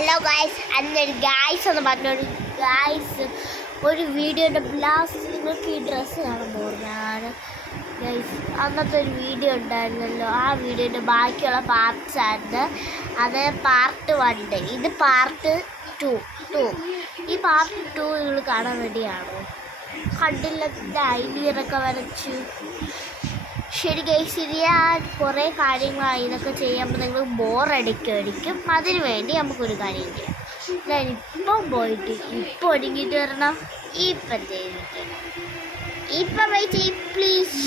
Hello guys, അന്നൊരു guys എന്ന് പറഞ്ഞൊരു ഗായ്സ് ഒരു വീഡിയോയുടെ ലാസ്റ്റ് നിങ്ങൾക്ക് ഈ ഡ്രസ്സ് കാണുമ്പോൾ ഞാൻ ഗൈസ് അന്നത്തെ ഒരു വീഡിയോ ഉണ്ടായിരുന്നല്ലോ. ആ വീഡിയോയുടെ ബാക്കിയുള്ള പാർട്സ് ആയിരുന്നു. അത് പാർട്ട് 1. ഇത് പാർട്ട് 2. ഈ പാർട്ട് 2 നിങ്ങൾ കാണാൻ വേണ്ടിയാണോ? കണ്ടില്ലത്തിൻ്റെ ഐഡിയൊക്കെ വരച്ചു. ശരി ഗൈസ്, ഇത് ഞാൻ കുറേ കാര്യങ്ങളായി ഇതൊക്കെ ചെയ്യുമ്പോൾ നിങ്ങൾ ബോറടിക്കും. അതിനു വേണ്ടി നമുക്കൊരു കാര്യം ചെയ്യാം. ഞാനിപ്പം പോയിട്ട് ഇപ്പം ഒരുങ്ങിയിട്ട് വരണം. ഇപ്പം ചെയ്തിരിക്കണം. ഇപ്പം വെയിറ്റ് പ്ലീസ്.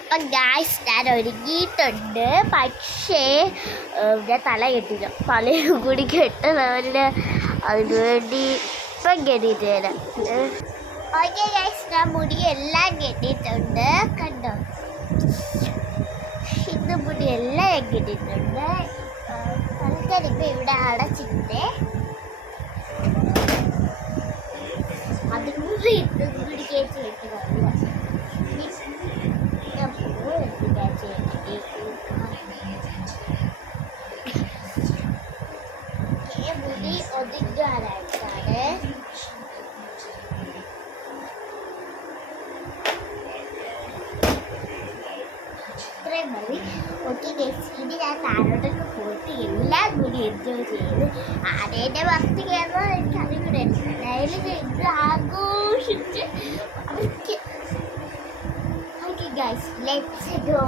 അപ്പം ഗായ്സ് ഞാൻ ഒരുങ്ങിയിട്ടുണ്ട്. പക്ഷേ ഞാൻ തല കെട്ടില്ല. തലയും കൂടി കെട്ടുന്നവരുടെ അതിനുവേണ്ടി ഇപ്പം കെട്ടിയിട്ട് തരാം. ഓക്കെ ഗൈസ്, ഞാൻ മുടിയെല്ലാം കെട്ടിയിട്ടുണ്ട്. കണ്ടോ, ഇത് മുടിയെല്ലാം ഞാൻ കെട്ടിയിട്ടുണ്ട്. തലക്കരിപ്പം ഇവിടെ അടച്ചിട്ട് അതിനുള്ളിൽ ഇട്ടും കൂടി കയറ്റി കെട്ടി മുടി ഒതുക്കാനായിട്ടാണ്. ഇത്രയും മതി. ഓക്കെ ഗൈസ്, ഇത് ഞാൻ താഴോട്ടൊക്കെ പോയിട്ട് എല്ലാം കൂടി എൻജോയ് ചെയ്ത് ആരേൻ്റെ വസ്തു കയറുന്നത് എനിക്ക് അറിയൂടെ. എന്തായാലും ഇത് ആഘോഷിച്ച് okay guys, let's go.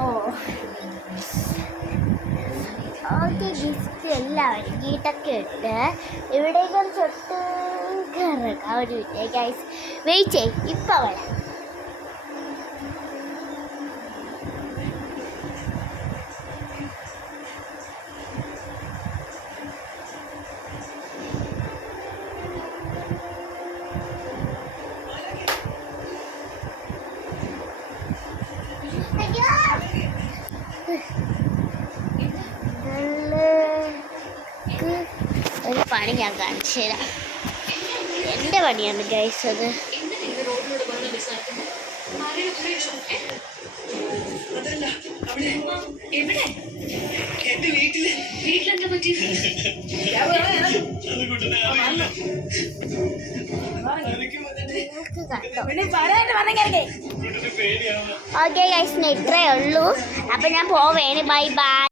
Okay gift എല്ലാം ഒരുക്കിയിട്ടൊക്കെ ഉണ്ട്. ഇവിടേക്ക് തൊട്ട് കറക്കാം. ഒരു മിനിറ്റ് ഗൈസ്, വെയിറ്റ് ചെയ്യും. ഇപ്പം വരാം. ഒരു പണി ഞാൻ കാണിച്ചു തരാം. എൻ്റെ പണിയാണ് ഗൈസ് അത്. ഓക്കെ ഗൈസ്, ഇത്രയേ ഉള്ളൂ. അപ്പം ഞാൻ പോവേണേ. Bye bye.